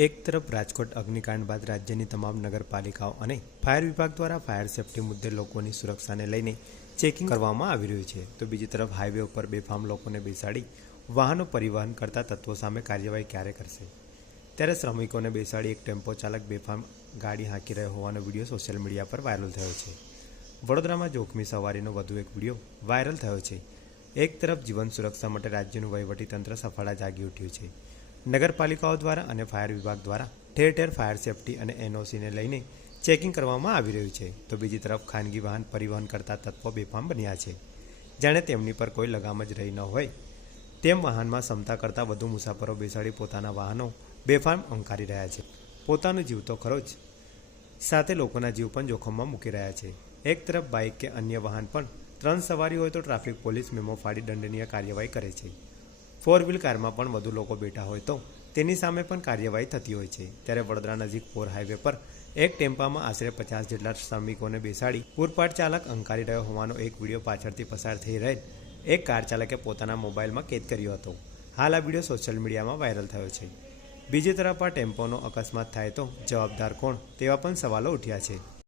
એક તરફ રાજકોટ અગ્નિકાંડ બાદ રાજ્યની તમામ નગરપાલિકાઓ અને ફાયર વિભાગ દ્વારા ફાયર સેફટી મુદ્દે લોકોની સુરક્ષાને લઈને ચેકિંગ કરવામાં આવી રહ્યું છે. તો બીજી તરફ હાઈવે ઉપર બેફામ લોકોને બેસાડી વાહનો પરિવહન કરતા તત્વો સામે કાર્યવાહી ક્યારે કરશે? ત્યારે શ્રમિકોને બેસાડી એક ટેમ્પો ચાલક બેફામ ગાડી હાંકી રહ્યો હોવાનો વીડિયો સોશિયલ મીડિયા પર વાયરલ થયો છે. વડોદરામાં જોખમી સવારીનો વધુ એક વીડિયો વાયરલ થયો છે. એક તરફ જીવન સુરક્ષા માટે રાજ્યનું વહીવટીતંત્ર સફળા જાગી ઉઠ્યું છે. નગરપાલિકાઓ દ્વારા અને ફાયર વિભાગ દ્વારા ઠેર ઠેર ફાયર સેફટી અને એનઓસીને લઈને ચેકિંગ કરવામાં આવી રહ્યું છે. તો બીજી તરફ ખાનગી વાહન પરિવહન કરતા તત્વો બેફામ બન્યા છે. જાણે તેમની પર કોઈ લગામ જ રહી ન હોય. તેમ વાહનમાં ક્ષમતા કરતાં વધુ મુસાફરો બેસાડી પોતાના વાહનો બેફામ અંકારી રહ્યા છે. પોતાનો જીવ તો ખરો જ. સાથે લોકોના જીવ પણ જોખમમાં મૂકી રહ્યા છે. એક તરફ બાઇક કે અન્ય વાહન પણ ત્રણ સવારી હોય તો ટ્રાફિક પોલીસ મેમો ફાડી દંડનીય કાર્યવાહી કરે છે. ફોર વ્હીલ કારમાં પણ વધુ લોકો બેઠા હોય તો તેની સામે પણ કાર્યવાહી થતી હોય છે. ત્યારે વડોદરા નજીક ફોર હાઈવે પર એક ટેમ્પામાં આશરે પચાસ જેટલા શ્રમિકોને બેસાડી પૂરપાટ ચાલક અંકારી રહ્યો હોવાનો એક વીડિયો પાછળથી પસાર થઈ રહેલ એક કાર ચાલકે પોતાના મોબાઈલમાં કેદ કર્યો હતો. હાલ આ વીડિયો સોશિયલ મીડિયામાં વાયરલ થયો છે. બીજી તરફ આ ટેમ્પોનો અકસ્માત થાય તો જવાબદાર કોણ તેવા પણ સવાલો ઉઠ્યા છે.